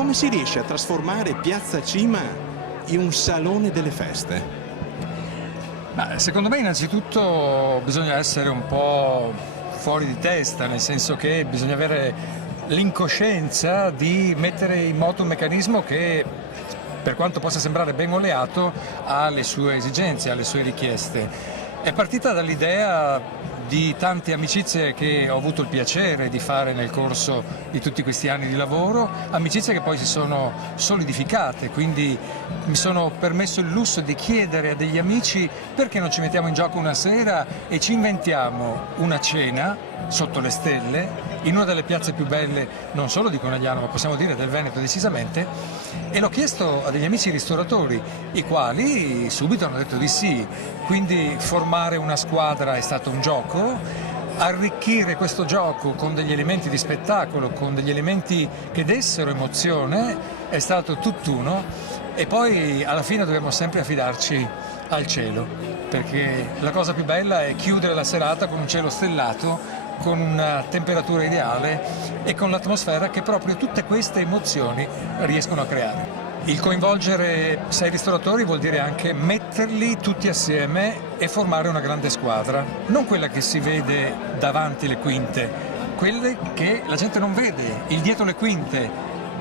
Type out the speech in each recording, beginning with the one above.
come si riesce a trasformare Piazza Cima in un salone delle feste? Secondo me innanzitutto bisogna essere un po' fuori di testa, nel senso che bisogna avere l'incoscienza di mettere in moto un meccanismo che, per quanto possa sembrare ben oleato, ha le sue esigenze, ha le sue richieste. È partita dall'idea di tante amicizie che ho avuto il piacere di fare nel corso di tutti questi anni di lavoro, amicizie che poi si sono solidificate, quindi mi sono permesso il lusso di chiedere a degli amici perché non ci mettiamo in gioco una sera e ci inventiamo una cena sotto le stelle in una delle piazze più belle non solo di Conegliano ma possiamo dire del Veneto decisamente, e l'ho chiesto a degli amici ristoratori, i quali subito hanno detto di sì. Quindi formare una squadra è stato un gioco, arricchire questo gioco con degli elementi di spettacolo, con degli elementi che dessero emozione è stato tutt'uno, e poi alla fine dobbiamo sempre affidarci al cielo, perché la cosa più bella è chiudere la serata con un cielo stellato, con una temperatura ideale e con l'atmosfera che proprio tutte queste emozioni riescono a creare. Il coinvolgere 6 ristoratori vuol dire anche metterli tutti assieme e formare una grande squadra, non quella che si vede davanti le quinte, quelle che la gente non vede, il dietro le quinte.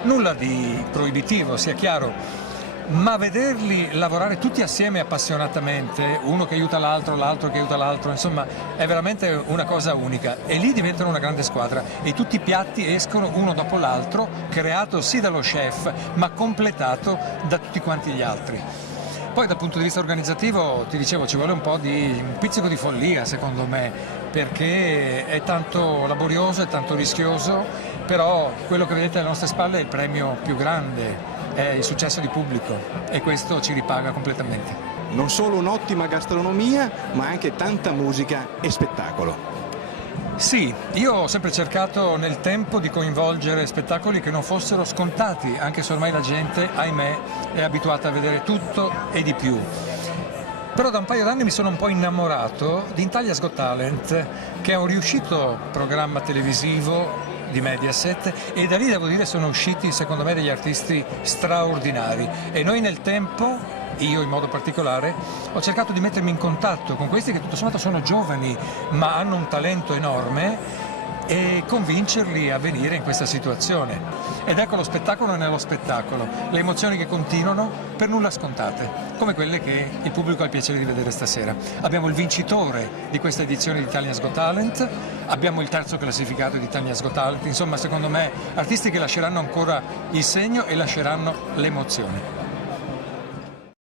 Nulla di proibitivo, sia chiaro, ma vederli lavorare tutti assieme appassionatamente, uno che aiuta l'altro, l'altro che aiuta l'altro, insomma è veramente una cosa unica, e lì diventano una grande squadra e tutti i piatti escono uno dopo l'altro, creato sì dallo chef ma completato da tutti quanti gli altri. Poi dal punto di vista organizzativo, ti dicevo, ci vuole un pizzico di follia secondo me, perché è tanto laborioso, è tanto rischioso, però quello che vedete alle nostre spalle è il premio più grande, è il successo di pubblico, e questo ci ripaga completamente. Non solo un'ottima gastronomia, ma anche tanta musica e spettacolo. Sì, io ho sempre cercato nel tempo di coinvolgere spettacoli che non fossero scontati, anche se ormai la gente, ahimè, è abituata a vedere tutto e di più. Però da un paio d'anni mi sono un po' innamorato di Italia's Got Talent, che è un riuscito programma televisivo di Mediaset, e da lì devo dire sono usciti secondo me degli artisti straordinari, e noi nel tempo, io in modo particolare, ho cercato di mettermi in contatto con questi che tutto sommato sono giovani ma hanno un talento enorme, e convincerli a venire in questa situazione. Ed ecco lo spettacolo nello spettacolo, le emozioni che continuano, per nulla scontate, come quelle che il pubblico ha il piacere di vedere stasera. Abbiamo il vincitore di questa edizione di Italia's Got Talent, abbiamo il terzo classificato di Italia's Got Talent, insomma secondo me artisti che lasceranno ancora il segno e lasceranno l'emozione.